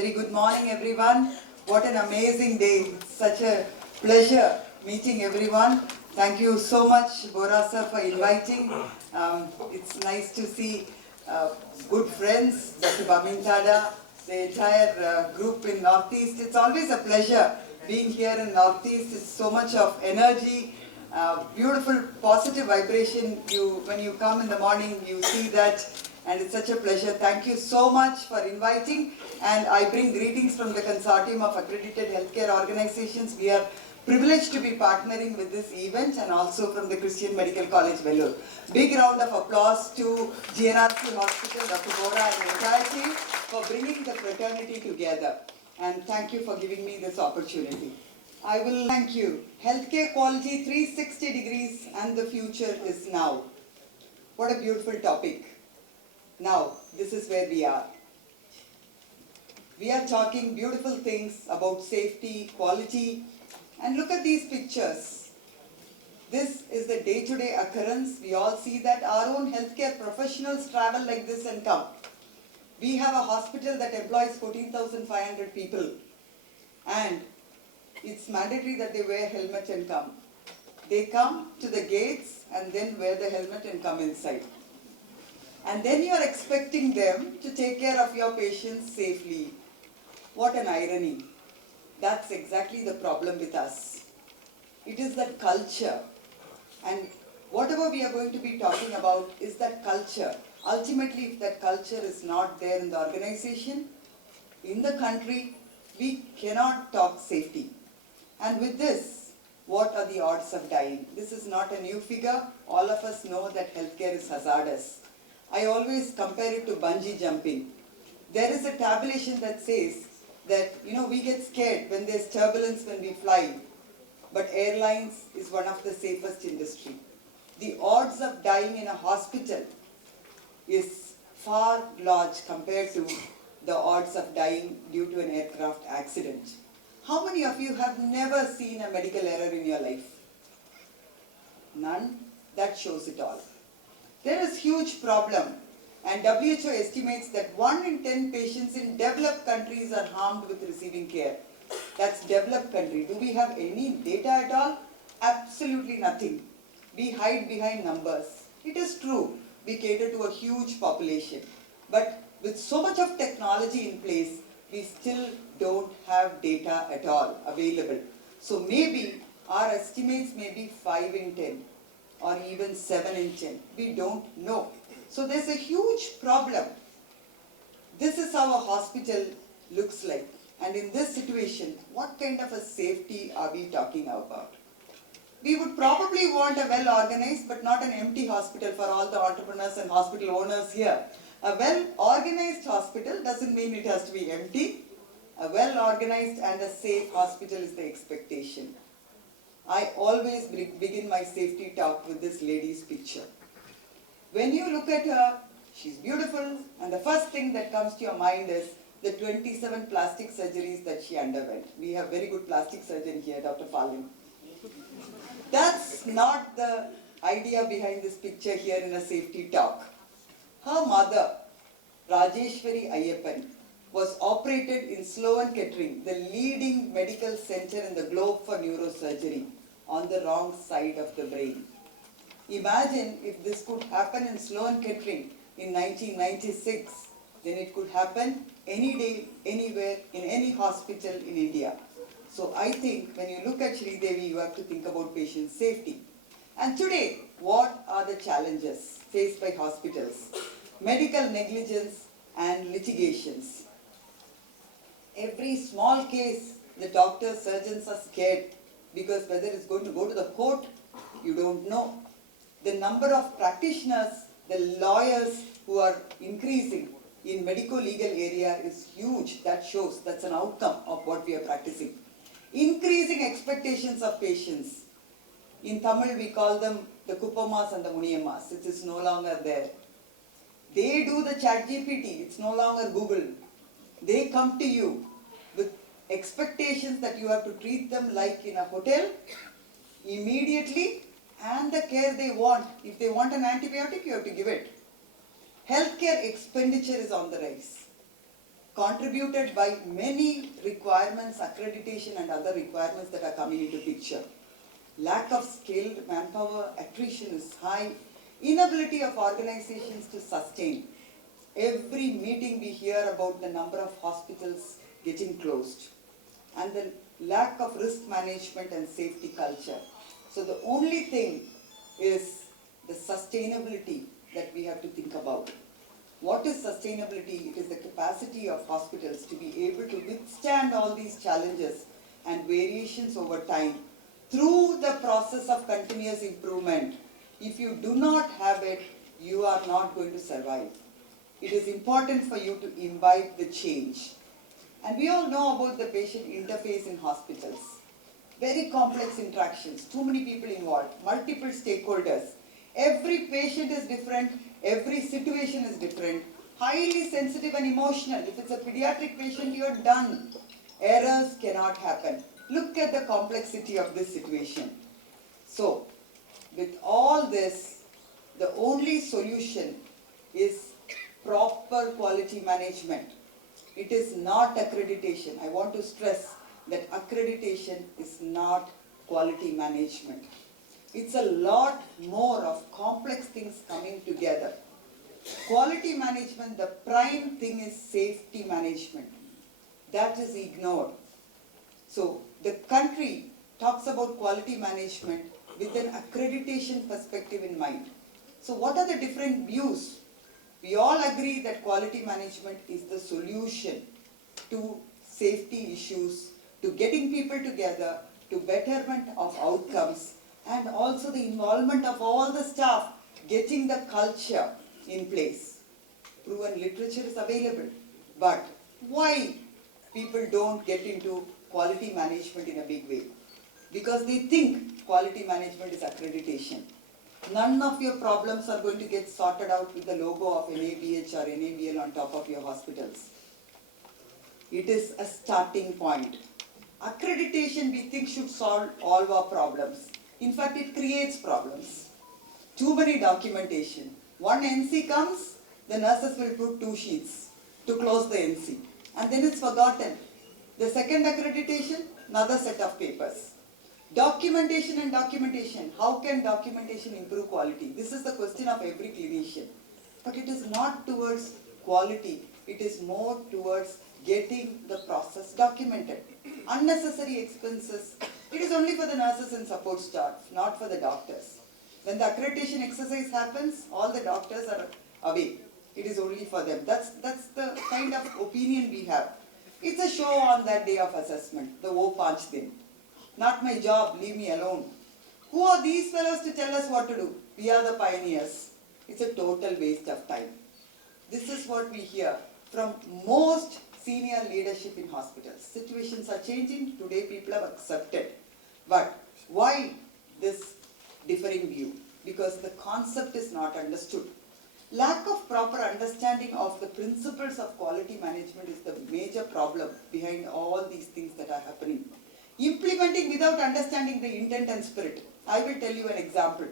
Very good morning, everyone. What an amazing day. It's such a pleasure meeting everyone. Thank you so much, Bora sir, for inviting. It's nice to see good friends, Dr. Bamintada, the entire group in Northeast. It's always a pleasure being here in Northeast. It's so much of energy, beautiful positive vibration. When you come in the morning, you see that, and it's such a pleasure. Thank you so much for inviting, and I bring greetings from the Consortium of Accredited Healthcare Organizations. We are privileged to be partnering with this event, and also from the Christian Medical College, Vellore. Big round of applause to GNRC Hospitals, Dr. Bora and the entire team for bringing the fraternity together. And thank you for giving me this opportunity. I will thank you. Healthcare quality 360 degrees and the future is now. What a beautiful topic. Now, this is where we are. We are talking beautiful things about safety, quality, and look at these pictures. This is the day-to-day occurrence. We all see that our own healthcare professionals travel like this and come. We have a hospital that employs 14,500 people, and it's mandatory that they wear helmet and come. They come to the gates and then wear the helmet and come inside. And then you are expecting them to take care of your patients safely. What an irony. That's exactly the problem with us. It is that culture. And whatever we are going to be talking about is that culture. Ultimately, if that culture is not there in the organization, in the country, we cannot talk safety. And with this, what are the odds of dying? This is not a new figure. All of us know that healthcare is hazardous. I always compare it to bungee jumping. There is a tabulation that says that, we get scared when there's turbulence when we fly, but airlines is one of the safest industry. The odds of dying in a hospital is far large compared to the odds of dying due to an aircraft accident. How many of you have never seen a medical error in your life? None? That shows it all. There is huge problem, and WHO estimates that 1 in 10 patients in developed countries are harmed with receiving care. That's developed country. Do we have any data at all? Absolutely nothing. We hide behind numbers. It is true, we cater to a huge population, but with so much of technology in place, we still don't have data at all available. So maybe our estimates may be 5 in 10 or even 7 in 10. We don't know. So there's a huge problem. This is how a hospital looks like. And in this situation, what kind of a safety are we talking about? We would probably want a well-organized but not an empty hospital for all the entrepreneurs and hospital owners here. A well-organized hospital doesn't mean it has to be empty. A well-organized and a safe hospital is the expectation. I always begin my safety talk with this lady's picture. When you look at her, she's beautiful, and the first thing that comes to your mind is the 27 plastic surgeries that she underwent. We have very good plastic surgeon here, Dr. Falin. That's not the idea behind this picture here in a safety talk. Her mother, Rajeshwari Ayyappan, was operated in Sloan Kettering, the leading medical center in the globe for neurosurgery, on the wrong side of the brain. Imagine if this could happen in Sloan Kettering in 1996, then it could happen any day, anywhere, in any hospital in India. So I think when you look at Shri Devi, you have to think about patient safety. And today, what are the challenges faced by hospitals? Medical negligence and litigations. Every small case, the doctors, surgeons are scared because whether it's going to go to the court, you don't know. The number of practitioners, the lawyers who are increasing in medico-legal area is huge. That shows, that's an outcome of what we are practicing. Increasing expectations of patients. In Tamil, we call them the Kuppamas and the Muniyammas. It is no longer there. They do the chat GPT. It's no longer Google. They come to you with expectations that you have to treat them like in a hotel immediately and the care they want. If they want an antibiotic, you have to give it. Healthcare expenditure is on the rise. contributed by many requirements, accreditation and other requirements that are coming into picture. Lack of skilled manpower, attrition is high, inability of organizations to sustain. Every meeting we hear about the number of hospitals getting closed and the lack of risk management and safety culture. So the only thing is the sustainability that we have to think about. What is sustainability? It is the capacity of hospitals to be able to withstand all these challenges and variations over time through the process of continuous improvement. If you do not have it, you are not going to survive. It is important for you to imbibe the change. And we all know about the patient interface in hospitals. Very complex interactions, too many people involved, multiple stakeholders. Every patient is different, every situation is different, highly sensitive and emotional. If it's a pediatric patient, you're done. Errors cannot happen. Look at the complexity of this situation. So, with all this, the only solution is proper quality management. It is not accreditation. I want to stress that accreditation is not quality management. It's a lot more of complex things coming together. Quality management, the prime thing is safety management. That is ignored. So the country talks about quality management with an accreditation perspective in mind. So what are the different views? We all agree that quality management is the solution to safety issues, to getting people together, to betterment of outcomes, and also the involvement of all the staff, getting the culture in place. Proven literature is available. But why people don't get into quality management in a big way? Because they think quality management is accreditation. None of your problems are going to get sorted out with the logo of NABH or NABL on top of your hospitals. It is a starting point. Accreditation we think should solve all our problems. In fact, it creates problems. Too many documentation. One NC comes, the nurses will put 2 sheets to close the NC. And then it's forgotten. The second accreditation, another set of papers. Documentation and documentation. How can documentation improve quality? This is the question of every clinician. But it is not towards quality. It is more towards getting the process documented. Unnecessary expenses. It is only for the nurses and support staff, not for the doctors. When the accreditation exercise happens, all the doctors are away. It is only for them. That's the kind of opinion we have. It's a show on that day of assessment, the wo panch thing. Not my job, leave me alone. Who are these fellows to tell us what to do? We are the pioneers. It's a total waste of time. This is what we hear from most senior leadership in hospitals. Situations are changing. Today people have accepted. But why this differing view? Because the concept is not understood. Lack of proper understanding of the principles of quality management is the major problem behind all these things that are happening. Implementing without understanding the intent and spirit. I will tell you an example.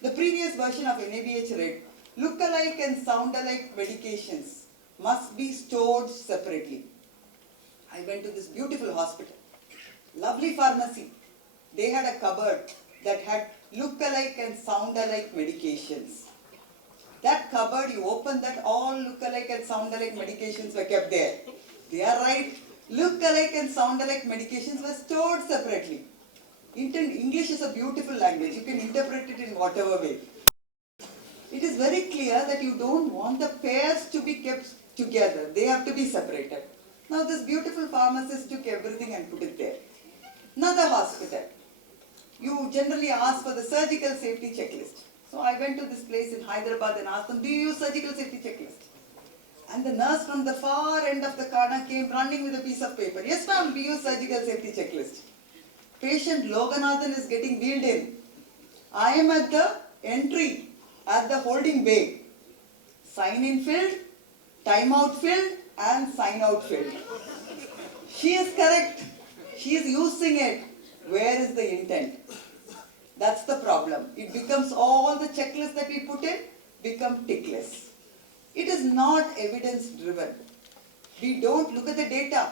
The previous version of NABH read, look-alike and sound-alike medications must be stored separately. I went to this beautiful hospital, lovely pharmacy. They had a cupboard that had look-alike and sound-alike medications. That cupboard, you open that, all look-alike and sound-alike medications were kept there. They are right. Look-alike and sound-alike medications were stored separately. English is a beautiful language. You can interpret it in whatever way. It is very clear that you don't want the pairs to be kept together. They have to be separated. Now this beautiful pharmacist took everything and put it there. Another hospital. You generally ask for the surgical safety checklist. So I went to this place in Hyderabad and asked them, do you use surgical safety checklist? And the nurse from the far end of the corner came running with a piece of paper. Yes ma'am, we use surgical safety checklist. Patient Loganathan is getting wheeled in. I am at the entry, at the holding bay. Sign in filled, time out filled, and sign out filled. She is correct. She is using it. Where is the intent? That's the problem. It becomes all the checklists that we put in become tickless. It is not evidence driven. We don't look at the data.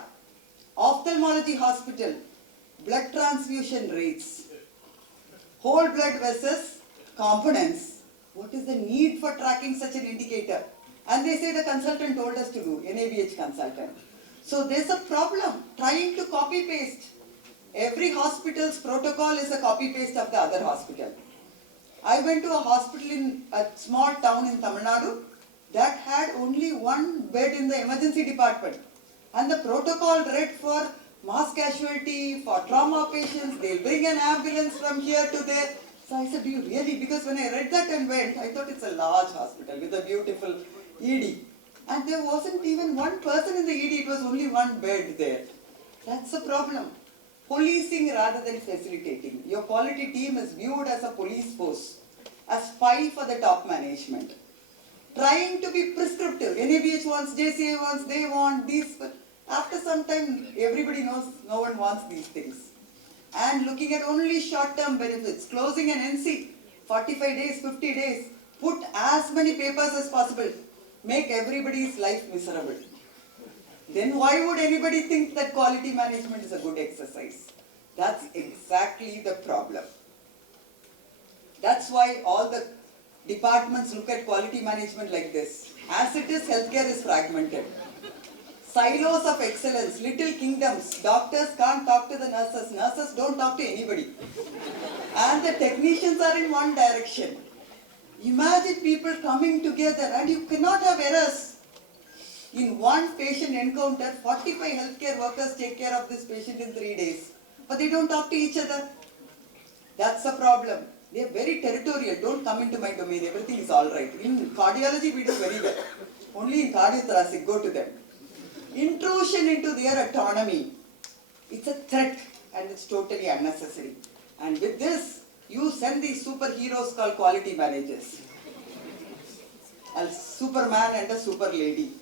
Ophthalmology hospital, blood transfusion rates, whole blood versus components. What is the need for tracking such an indicator? And they say the consultant told us to do, NABH consultant. So there's a problem trying to copy paste. Every hospital's protocol is a copy paste of the other hospital. I went to a hospital in a small town in Tamil Nadu that had only one bed in the emergency department. And the protocol read for mass casualty, for trauma patients, they'll bring an ambulance from here to there. So I said, do you really? Because when I read that and went, I thought it's a large hospital with a beautiful ED. And there wasn't even one person in the ED, it was only one bed there. That's a problem. Policing rather than facilitating. Your quality team is viewed as a police force, a spy for the top management. Trying to be prescriptive. NABH wants, JCA wants, they want these. After some time, everybody knows no one wants these things. And looking at only short-term benefits, closing an NC, 45 days, 50 days, put as many papers as possible, make everybody's life miserable. Then why would anybody think that quality management is a good exercise? That's exactly the problem. That's why all the departments look at quality management like this. As it is, healthcare is fragmented. Silos of excellence, little kingdoms. Doctors can't talk to the nurses. Nurses don't talk to anybody. And the technicians are in one direction. Imagine people coming together and you cannot have errors. In one patient encounter, 45 healthcare workers take care of this patient in 3 days. But they don't talk to each other. That's a problem. They are very territorial. Don't come into my domain. Everything is all right. In cardiology, we do very well. Only in cardiothoracic, go to them. Intrusion into their autonomy. It's a threat and it's totally unnecessary. And with this, you send these superheroes called quality managers. A superman and a super lady.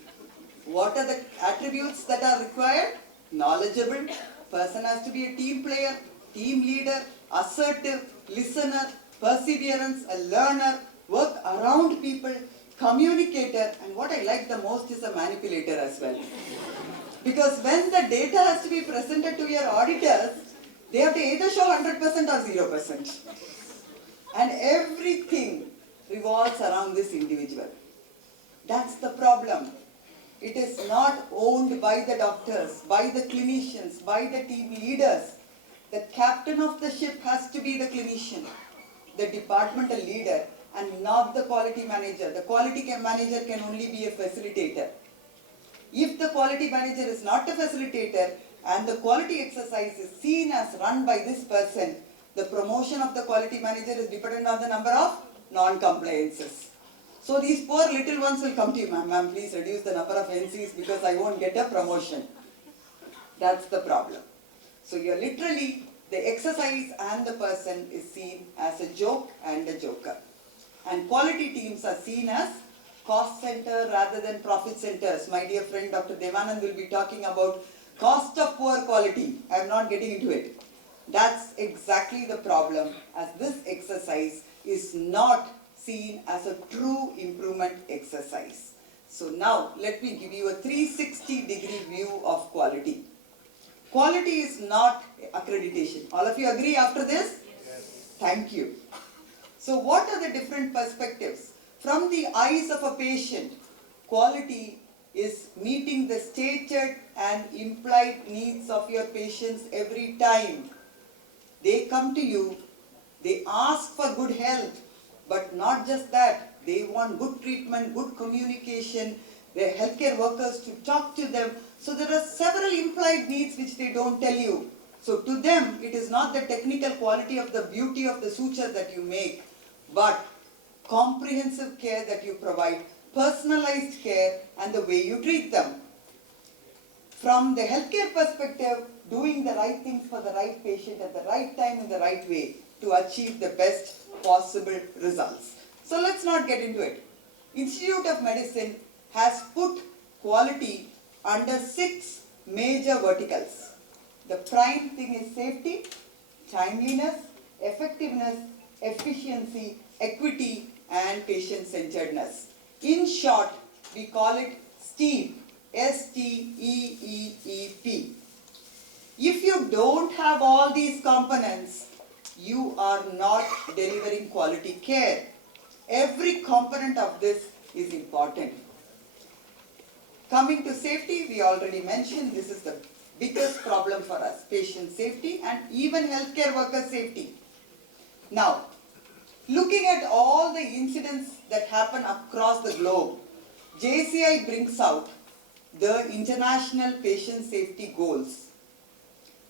What are the attributes that are required? Knowledgeable. Person has to be a team player, team leader, assertive, listener, perseverance, a learner, work around people, communicator, and what I like the most is a manipulator as well. Because when the data has to be presented to your auditors, they have to either show 100% or 0%. And everything revolves around this individual. That's the problem. It is not owned by the doctors, by the clinicians, by the team leaders. The captain of the ship has to be the clinician, the departmental leader, and not the quality manager. The quality manager can only be a facilitator. If the quality manager is not a facilitator and the quality exercise is seen as run by this person, the promotion of the quality manager is dependent on the number of non-compliances. So these poor little ones will come to you, ma'am, please reduce the number of NCs because I won't get a promotion. That's the problem. So you're literally, the exercise and the person is seen as a joke and a joker. And quality teams are seen as cost center rather than profit centers. My dear friend Dr. Devanand will be talking about cost of poor quality. I'm not getting into it. That's exactly the problem, as this exercise is not seen as a true improvement exercise. So now let me give you a 360-degree view of quality. Quality is not accreditation. All of you agree after this? Yes. Thank you. So what are the different perspectives? From the eyes of a patient, quality is meeting the stated and implied needs of your patients every time. They come to you, they ask for good health, but not just that, they want good treatment, good communication, their healthcare workers to talk to them. So there are several implied needs which they don't tell you. So to them, it is not the technical quality of the beauty of the suture that you make, but comprehensive care that you provide, personalized care, and the way you treat them. From the healthcare perspective, doing the right things for the right patient at the right time in the right way to achieve the best possible results. So let's not get into it. Institute of Medicine has put quality under 6 major verticals. The prime thing is safety, timeliness, effectiveness, efficiency, equity, and patient-centeredness. In short, we call it STEAM, STEEEP. If you don't have all these components, you are not delivering quality care. Every component of this is important. Coming to safety, we already mentioned this is the biggest problem for us, patient safety and even healthcare worker safety. Now, looking at all the incidents that happen across the globe, JCI brings out the international patient safety goals.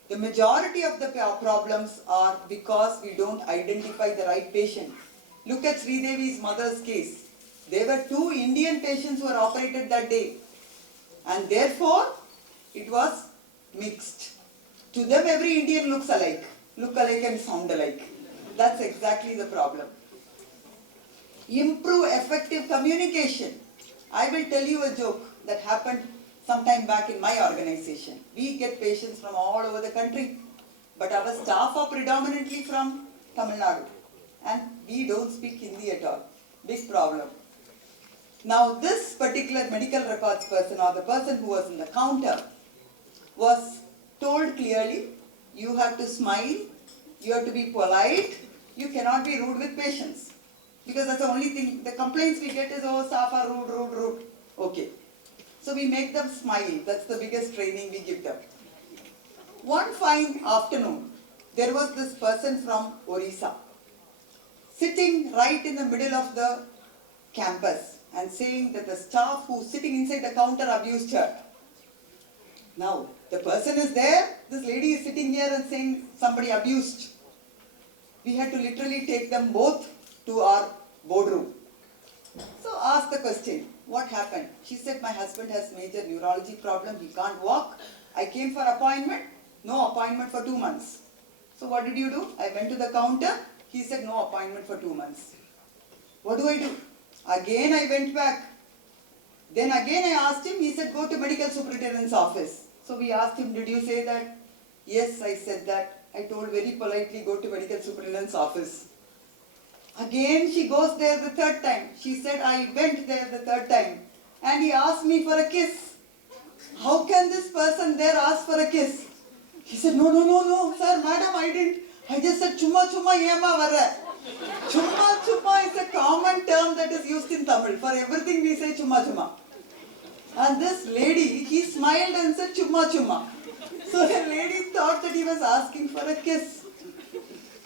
The majority of the problems are because we don't identify the right patient. Look at Sridevi's mother's case. There were 2 Indian patients who were operated that day, and therefore it was mixed. To them, every Indian looks alike, look alike and sound alike. That's exactly the problem. Improve effective communication. I will tell you a joke that happened sometime back in my organization. We get patients from all over the country, but our staff are predominantly from Tamil Nadu, and we don't speak Hindi at all. Big problem. Now this particular medical records person, or the person who was in the counter, was told clearly, you have to smile, you have to be polite, you cannot be rude with patients. Because that's the only thing, the complaints we get is, oh, staff are rude. Okay. So we make them smile. That's the biggest training we give them. One fine afternoon, there was this person from Orissa sitting right in the middle of the campus and saying that the staff who's sitting inside the counter abused her. Now, the person is there, this lady is sitting here and saying somebody abused. We had to literally take them both to our boardroom. So ask the question, what happened? She said, my husband has major neurology problem, he can't walk. I came for appointment, no appointment for 2 months. So what did you do? I went to the counter, he said no appointment for 2 months. What do I do? Again I went back. Then again I asked him, he said go to medical superintendent's office. So we asked him, did you say that? Yes, I said that. I told very politely, go to medical superintendent's office. Again she goes there the 3rd time. She said, I went there the 3rd time and he asked me for a kiss. How can this person there ask for a kiss? He said, no, sir, madam, I didn't. I just said, chumma yema varra. Chumma is a common term that is used in Tamil. For everything we say chumma. And this lady, he smiled and said chumma. So the lady thought that he was asking for a kiss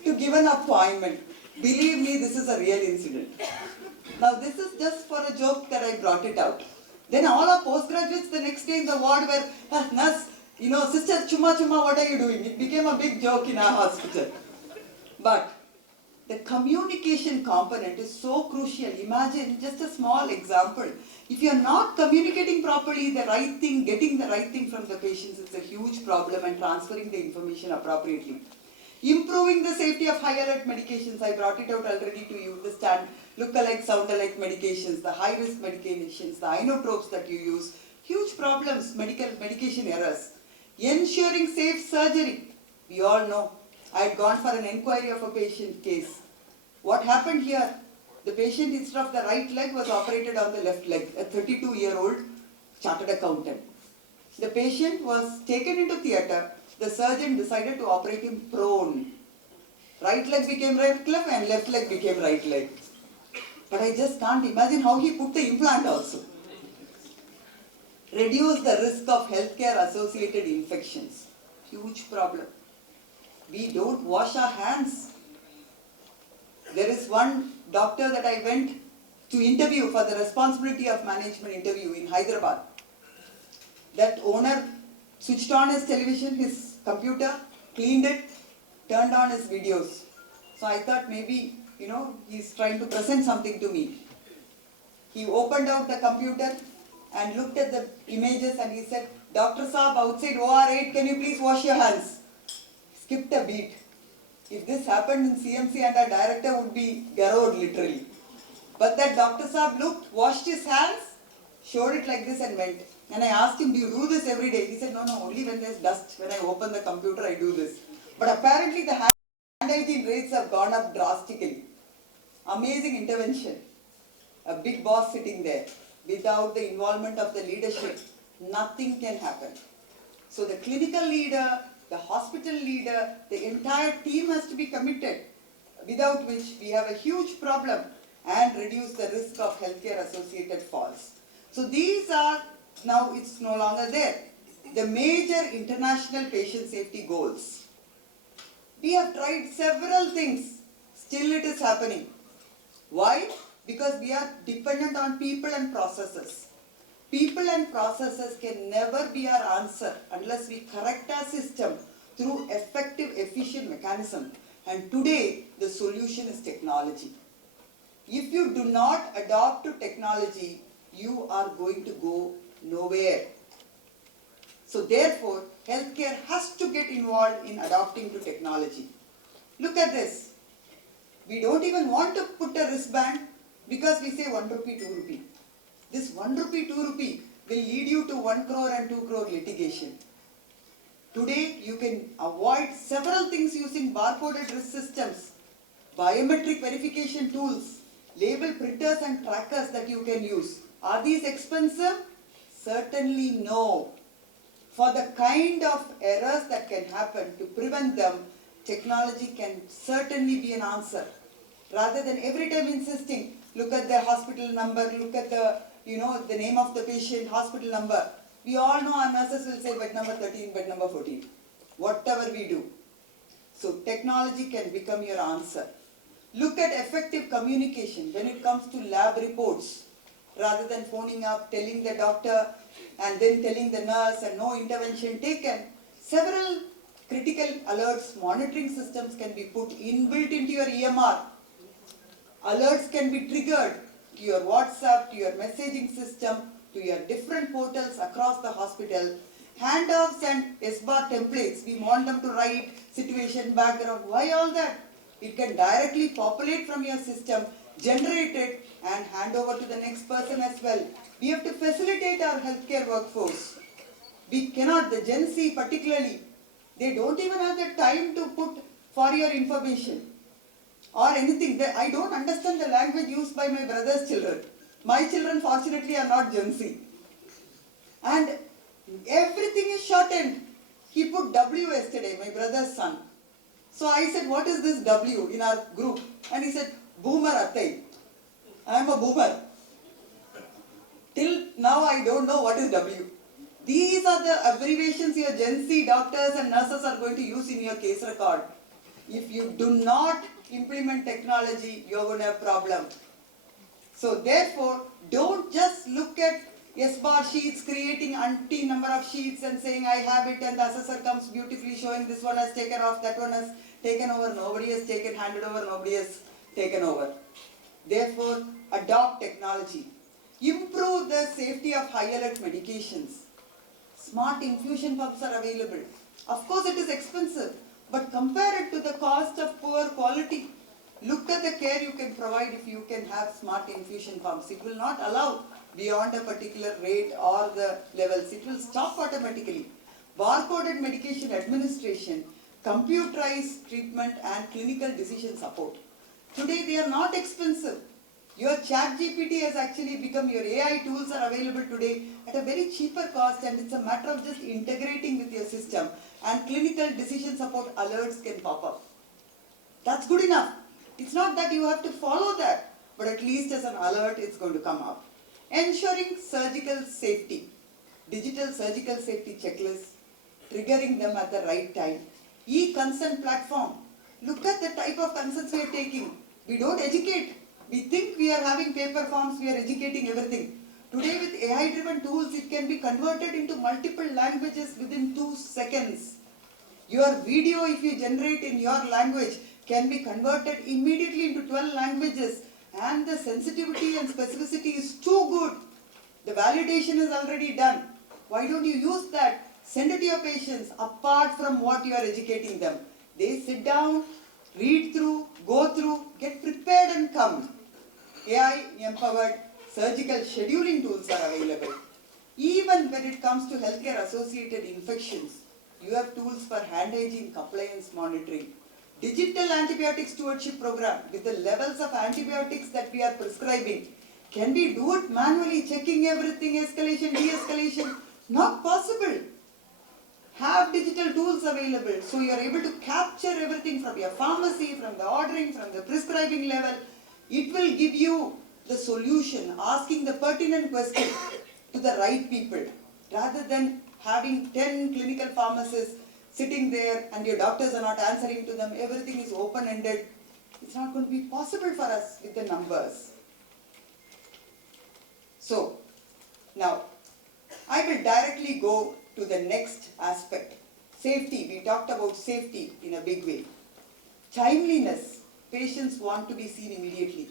to give an appointment. Believe me, this is a real incident. Now this is just for a joke that I brought it out. Then all our postgraduates the next day in the ward were, nurse, sister, chumma, what are you doing? It became a big joke in our hospital. But the communication component is so crucial. Imagine just a small example. If you are not communicating properly the right thing, getting the right thing from the patients, it's a huge problem, and transferring the information appropriately. Improving the safety of high alert medications, I brought it out already to you, the look-alike, sound-alike medications, the high-risk medications, the inotropes that you use, huge problems, medication errors. Ensuring safe surgery, we all know. I had gone for an inquiry of a patient case. What happened here? The patient, instead of the right leg, was operated on the left leg, a 32-year-old chartered accountant. The patient was taken into theatre. The surgeon decided to operate him prone. Right leg became right leg and left leg became right leg. But I just can't imagine how he put the implant also. Reduce the risk of healthcare associated infections. Huge problem. We don't wash our hands. There is one doctor that I went to interview for the responsibility of management interview in Hyderabad. That owner switched on his television, his computer, cleaned it, turned on his videos. So I thought maybe, he's trying to present something to me. He opened out the computer and looked at the images and he said, Dr. Saab, outside OR8, can you please wash your hands? Skipped a beat. If this happened in CMC, and our director would be garrowed literally. But that Dr. Saab looked, washed his hands, showed it like this and went. And I asked him, do you do this every day? He said, no, only when there's dust. When I open the computer, I do this. But apparently the hand hygiene rates have gone up drastically. Amazing intervention. A big boss sitting there without the involvement of the leadership. nothing can happen. So the clinical leader, the hospital leader, the entire team has to be committed, without which we have a huge problem and reduce the risk of healthcare associated falls. So these are, now it's no longer there, the major international patient safety goals. We have tried several things, still it is happening. Why? Because we are dependent on people and processes. People and processes can never be our answer unless we correct our system through effective, efficient mechanism. And today, the solution is technology. If you do not adopt to technology, you are going to go nowhere. So therefore, healthcare has to get involved in adopting to technology. Look at this. We don't even want to put a wristband because we say 1 rupee, 2 rupee. This 1 rupee, 2 rupee will lead you to 1 crore and 2 crore litigation. Today, you can avoid several things using barcoded risk systems, biometric verification tools, label printers and trackers that you can use. Are these expensive? Certainly no. For the kind of errors that can happen, to prevent them, technology can certainly be an answer. Rather than every time insisting, look at the hospital number, look at the, the name of the patient, hospital number. We all know our nurses will say bed number 13, bed number 14, whatever we do. So technology can become your answer. Look at effective communication when it comes to lab reports. Rather than phoning up, telling the doctor and then telling the nurse and no intervention taken, several critical alerts monitoring systems can be put inbuilt into your EMR. Alerts can be triggered to your WhatsApp, to your messaging system, to your different portals across the hospital. Handoffs and SBAR templates, we want them to write situation, background. Why all that? It can directly populate from your system, generate it and hand over to the next person as well. We have to facilitate our healthcare workforce. We cannot, the Gen Z particularly, they don't even have the time to put for your information or anything. I don't understand the language used by my brother's children. My children fortunately are not Gen Z. And everything is shortened. He put W yesterday, my brother's son. So I said, what is this W in our group? And he said, Boomer Attai. I am a boomer. Till now I don't know what is W. These are the abbreviations your Gen Z doctors and nurses are going to use in your case record. If you do not implement technology, you are going to have a problem. So therefore, don't just look at SBAR sheets, creating umpteen number of sheets and saying I have it, and the assessor comes beautifully showing this one has taken off, that one has taken over, nobody has taken, handed over, nobody has taken over. Therefore, adopt technology. Improve the safety of high alert medications. Smart infusion pumps are available. Of course it is expensive, but compare it to the cost of poor quality. Look at the care you can provide if you can have smart infusion pumps. It will not allow beyond a particular rate or the levels. It will stop automatically. Barcoded medication administration, computerized treatment and clinical decision support. Today they are not expensive. Your ChatGPT has actually become, your AI tools are available today at a very cheaper cost, and it's a matter of just integrating with your system, and clinical decision support alerts can pop up. That's good enough. It's not that you have to follow that, but at least as an alert it's going to come up. Ensuring surgical safety, digital surgical safety checklists, triggering them at the right time. E-consent platform. Look at the type of consents we are taking. We don't educate. We think we are having paper forms, we are educating everything. Today with AI-driven tools, it can be converted into multiple languages within 2 seconds. Your video, if you generate in your language, can be converted immediately into 12 languages, and the sensitivity and specificity is too good. The validation is already done. Why don't you use that? Send it to your patients apart from what you are educating them. They sit down, read through, go through, get prepared and come. AI-empowered surgical scheduling tools are available. Even when it comes to healthcare-associated infections, you have tools for hand hygiene compliance monitoring. Digital antibiotic stewardship program with the levels of antibiotics that we are prescribing. Can we do it manually, checking everything, escalation, de-escalation? Not possible. Have digital tools available so you are able to capture everything from your pharmacy, from the ordering, from the prescribing level. It will give you the solution, asking the pertinent question to the right people, rather than having 10 clinical pharmacists sitting there and your doctors are not answering to them. Everything is open-ended. It's not going to be possible for us with the numbers. So, now, I will directly go to the next aspect. Safety. We talked about safety in a big way. Timeliness. Patients want to be seen immediately.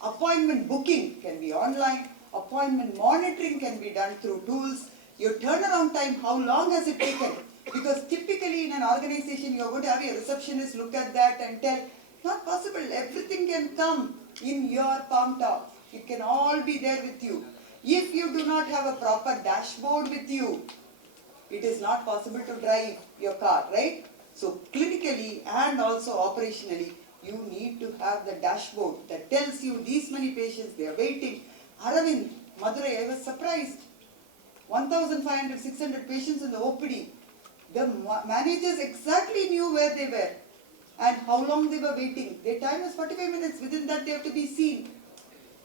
Appointment booking can be online. Appointment monitoring can be done through tools. Your turnaround time, how long has it taken? Because typically in an organization, you are going to have a receptionist look at that and tell, not possible. Everything can come in your palm top. It can all be there with you. If you do not have a proper dashboard with you, it is not possible to drive your car, right? So clinically and also operationally, you need to have the dashboard that tells you these many patients, they are waiting. Aravind, Madurai, I was surprised. 1,500, 600 patients in the OPD. The managers exactly knew where they were and how long they were waiting. Their time was 45 minutes. Within that, they have to be seen.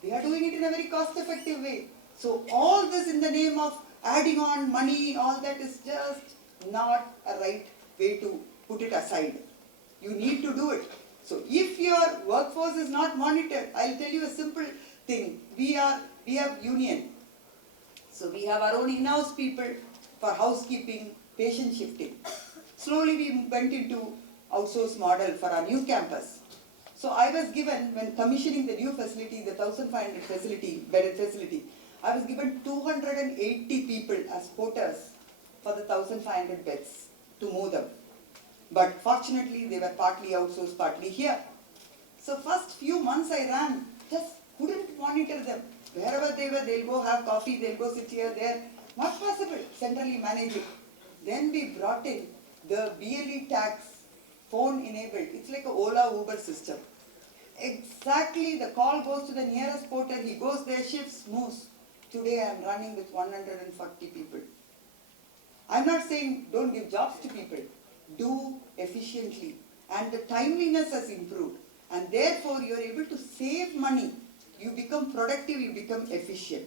They are doing it in a very cost-effective way. So all this in the name of adding on money, all that is just not a right way to put it aside. You need to do it. So if your workforce is not monitored, I'll tell you a simple thing. We have union. So we have our own in-house people for housekeeping, patient shifting. Slowly we went into outsource model for our new campus. So I was given, when commissioning the new facility, the 1,500 facility, bedded facility, I was given 280 people as porters for the 1,500 beds to move them. But fortunately, they were partly outsourced, partly here. So first few months I ran, just couldn't monitor them. Wherever they were, they'll go have coffee, they'll go sit here, there. Not possible, centrally manage it. Then we brought in the BLE tax, phone enabled. It's like a Ola Uber system. Exactly, the call goes to the nearest porter, he goes there, shifts, moves. Today I am running with 140 people. I'm not saying don't give jobs to people. Do efficiently. And the timeliness has improved. And therefore you are able to save money. You become productive, you become efficient.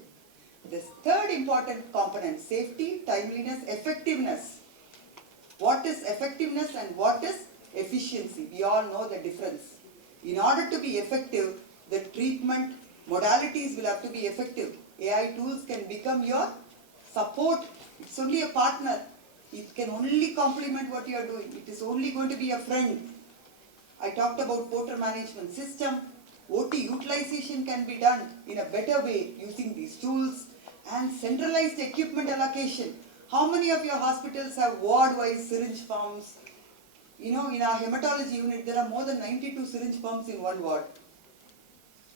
The third important component, safety, timeliness, effectiveness. What is effectiveness and what is efficiency? We all know the difference. In order to be effective, the treatment modalities will have to be effective. AI tools can become your support. It's only a partner. It can only complement what you are doing. It is only going to be a friend. I talked about porter management system. OT utilization can be done in a better way using these tools, and centralized equipment allocation. How many of your hospitals have ward-wise syringe pumps? You know, in our hematology unit, there are more than 92 syringe pumps in one ward.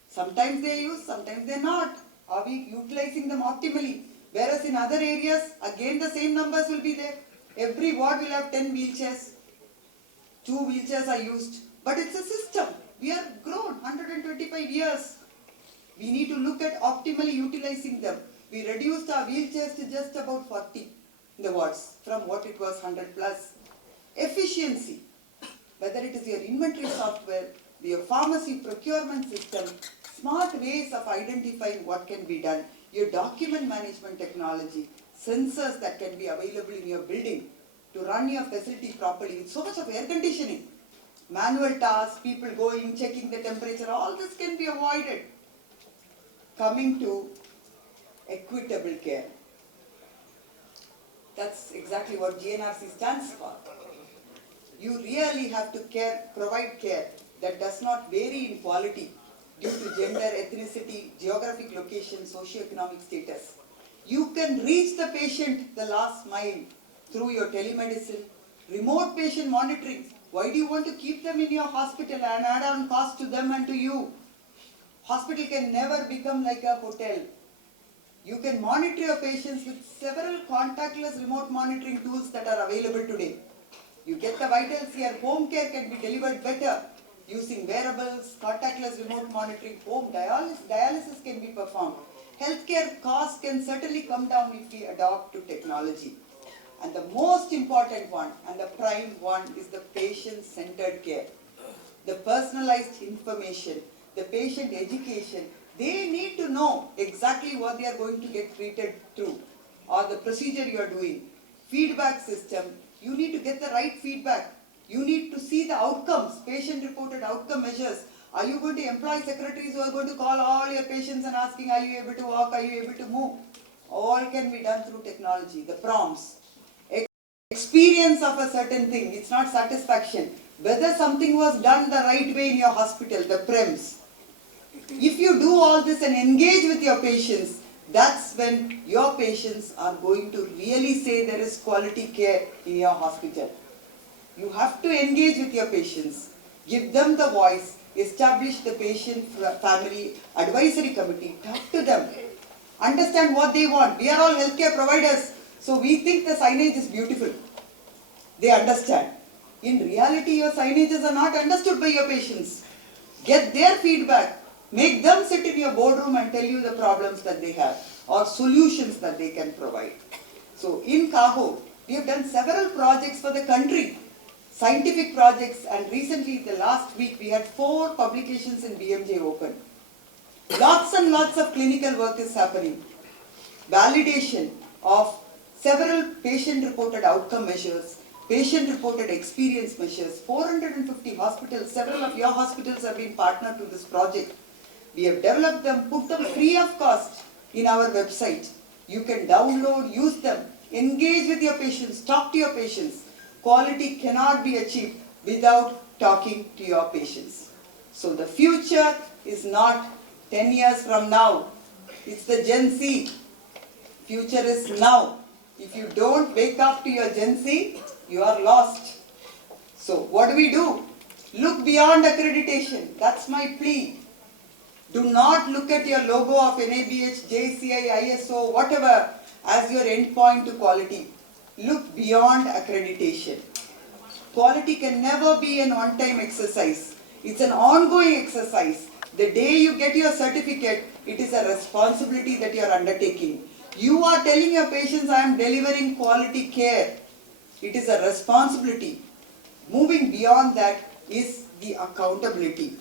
Sometimes they are used, sometimes they are not. Are we utilizing them optimally? Whereas in other areas, again the same numbers will be there. Every ward will have 10 wheelchairs. 2 wheelchairs are used. But it's a system. We are grown 125 years. We need to look at optimally utilizing them. We reduced our wheelchairs to just about 40 in the wards from what it was 100 plus. Efficiency. Whether it is your inventory software, your pharmacy procurement system, smart ways of identifying what can be done, your document management technology, sensors that can be available in your building to run your facility properly with so much of air conditioning. Manual tasks, people going, checking the temperature, all this can be avoided. Coming to equitable care. That's exactly what GNRC stands for. You really have to provide care that does not vary in quality due to gender, ethnicity, geographic location, socioeconomic status. You can reach the patient the last mile through your telemedicine, remote patient monitoring. Why do you want to keep them in your hospital and add on cost to them and to you? Hospital can never become like a hotel. You can monitor your patients with several contactless remote monitoring tools that are available today. You get the vitals here. Home care can be delivered better using wearables, contactless remote monitoring. Home dialysis can be performed. healthcare costs can certainly come down if we adopt to technology. And the most important one and the prime one is the patient-centered care. The personalized information, the patient education, they need to know exactly what they are going to get treated through or the procedure you are doing. Feedback system, you need to get the right feedback. You need to see the outcomes, patient-reported outcome measures. Are you going to employ secretaries who are going to call all your patients and asking, are you able to walk, are you able to move? All can be done through technology, the prompts. Experience of a certain thing, it's not satisfaction. Whether something was done the right way in your hospital, the prems. If you do all this and engage with your patients, that's when your patients are going to really say there is quality care in your hospital. You have to engage with your patients, give them the voice, establish the patient family advisory committee, talk to them, understand what they want. We are all healthcare providers, so we think the signage is beautiful. They understand. In reality, your signages are not understood by your patients. Get their feedback. Make them sit in your boardroom and tell you the problems that they have or solutions that they can provide. So in CAHO, we have done several projects for the country, scientific projects, and recently, the last week, we had 4 publications in BMJ Open. Lots and lots of clinical work is happening. Validation of several patient-reported outcome measures, patient-reported experience measures. 450 hospitals, several of your hospitals have been partnered to this project. We have developed them, put them free of cost in our website. You can download, use them, engage with your patients, talk to your patients. Quality cannot be achieved without talking to your patients. So the future is not 10 years from now. It's the Gen Z. Future is now. If you don't wake up to your Gen Z, you are lost. So what do? Look beyond accreditation. That's my plea. Do not look at your logo of NABH, JCI, ISO, whatever as your endpoint to quality. Look beyond accreditation. Quality can never be an one-time exercise. It's an ongoing exercise. The day you get your certificate, it is a responsibility that you are undertaking. You are telling your patients, I am delivering quality care. It is a responsibility. Moving beyond that is the accountability.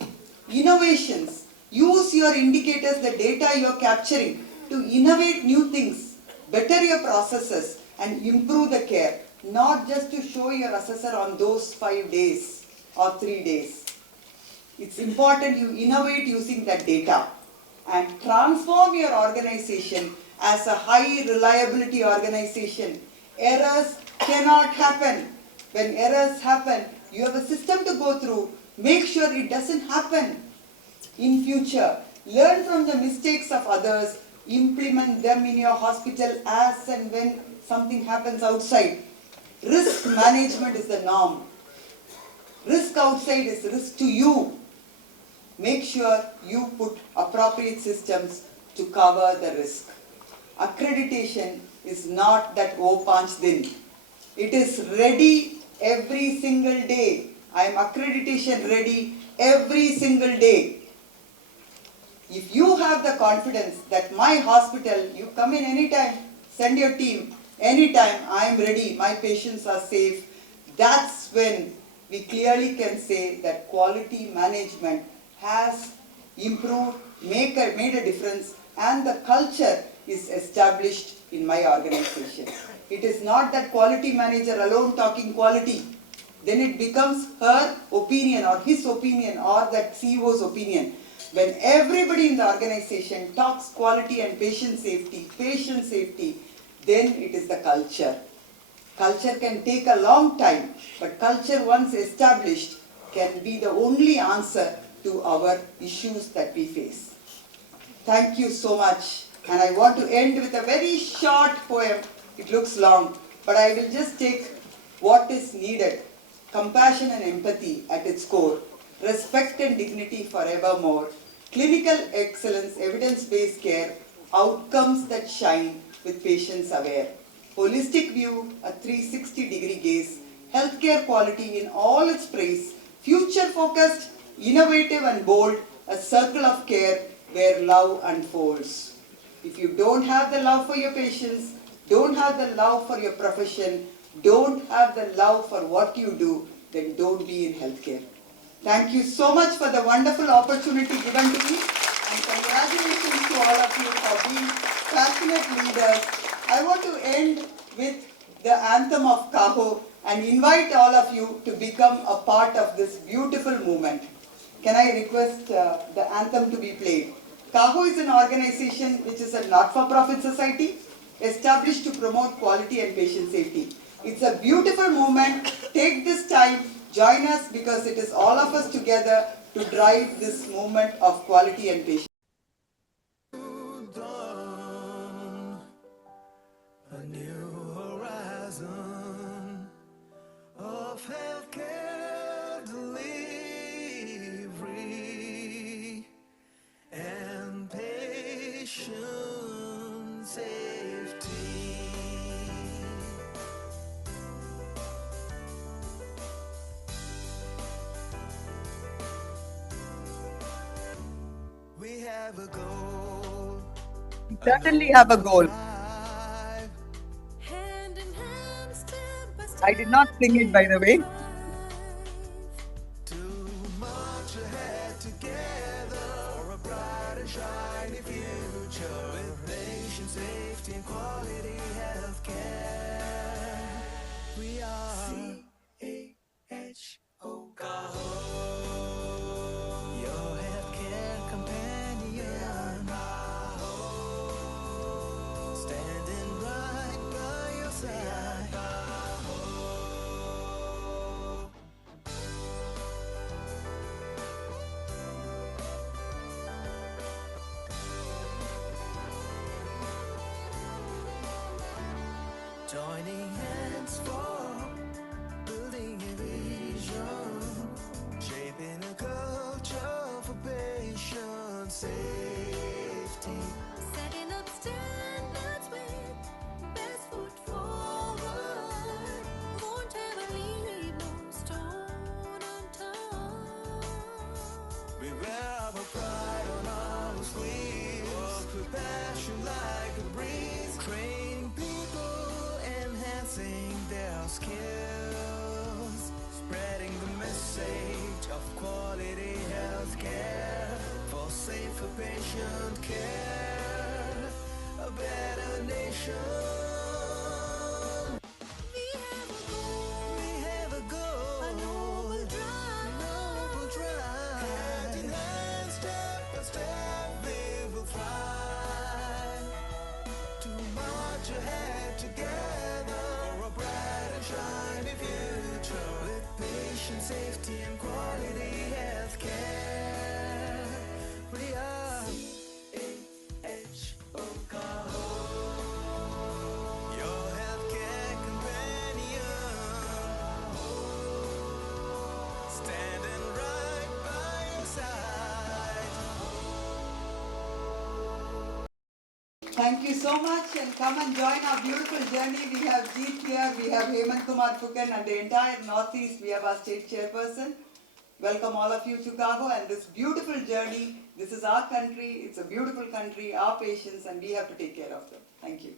Innovations. Use your indicators, the data you are capturing to innovate new things, better your processes and improve the care. Not just to show your assessor on those 5 days or 3 days. It's important you innovate using that data and transform your organization as a high reliability organization. Errors cannot happen. When errors happen, you have a system to go through. Make sure it doesn't happen in future. Learn from the mistakes of others. Implement them in your hospital as and when something happens outside. Risk management is the norm. Risk outside is risk to you. Make sure you put appropriate systems to cover the risk. Accreditation is not that punch din. It is ready every single day. I am accreditation ready every single day. If you have the confidence that my hospital, you come in anytime, send your team, anytime I am ready, my patients are safe, that's when we clearly can say that quality management has improved, made a difference, and the culture is established in my organization. It is not that quality manager alone talking quality. Then it becomes her opinion or his opinion or that CEO's opinion. When everybody in the organization talks quality and patient safety, then it is the culture. Culture can take a long time, but culture once established can be the only answer to our issues that we face. Thank you so much. And I want to end with a very short poem. It looks long, but I will just take what is needed. Compassion and empathy at its core. Respect and dignity forevermore. Clinical excellence, evidence-based care, outcomes that shine with patients aware. Holistic view, a 360-degree gaze, healthcare quality in all its praise, future-focused, innovative and bold, a circle of care where love unfolds. If you don't have the love for your patients, don't have the love for your profession, don't have the love for what you do, then don't be in healthcare. Thank you so much for the wonderful opportunity given to me, and congratulations to all of you for being passionate leaders. I want to end with the anthem of CAHO and invite all of you to become a part of this beautiful movement. Can I request the anthem to be played? CAHO is an organization which is a not-for-profit society established to promote quality and patient safety. It's a beautiful movement. Take this time, join us, because it is all of us together to drive this movement of quality and patient. A new horizon of healthcare delivery and patient safety. We have a goal. We certainly have a goal. I did not sing it, by the way. Too much ahead together for a bright and shiny future with patient safety and quality healthcare. We are CAHO, your healthcare companion, standing right by your side. Joining hands for building a vision, shaping a culture for patient safety. Setting up standards with best foot forward. Won't ever leave no stone unturned. We wear our pride on our sleeves, work with passion like a breeze, training people, enhancing their skills, spreading the message of quality healthcare for safer patient care, a better nation. We have a goal, We have a goal, a noble drive. noble drive. Hand in hand, step by step, we will thrive. Too much ahead together for a bright and shiny future with patient safety and quality healthcare. We are CAHO, your healthcare companion, standing right by your side. Thank you so much, and come and join our beautiful journey. We have Jeet here, we have Hemant Kumar Kukan, and the entire Northeast. We have our state chairperson. Welcome all of you to CAHO and this beautiful journey. This is our country, it's a beautiful country, our patients, and we have to take care of them. Thank you.